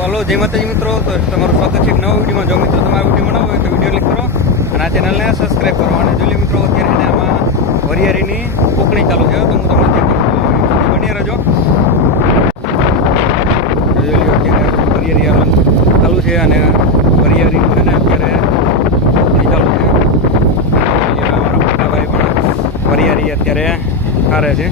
Hello, જય માતાજી મિત્રો. તો તમારું સ્વાગત છે એક નવા વિડીયોમાં. જો મિત્રો તમારા વીડિયો બનાવો હોય તો વીડિયો ક્લિક કરો અને આ ચેનલને સબસ્ક્રાઈબ કરો. અને જોઈએ મિત્રો, અત્યારે આમાં વરિયારીની કોકણી ચાલુ છે. તો હું તમને બની રહેજો. અત્યારે વરિયારી ચાલુ છે અને વરિયાળીનું અને અત્યારે કોકણી ચાલુ છે. અમારા મોટાભાઈ પણ વરિયાળી અત્યારે હારે છે.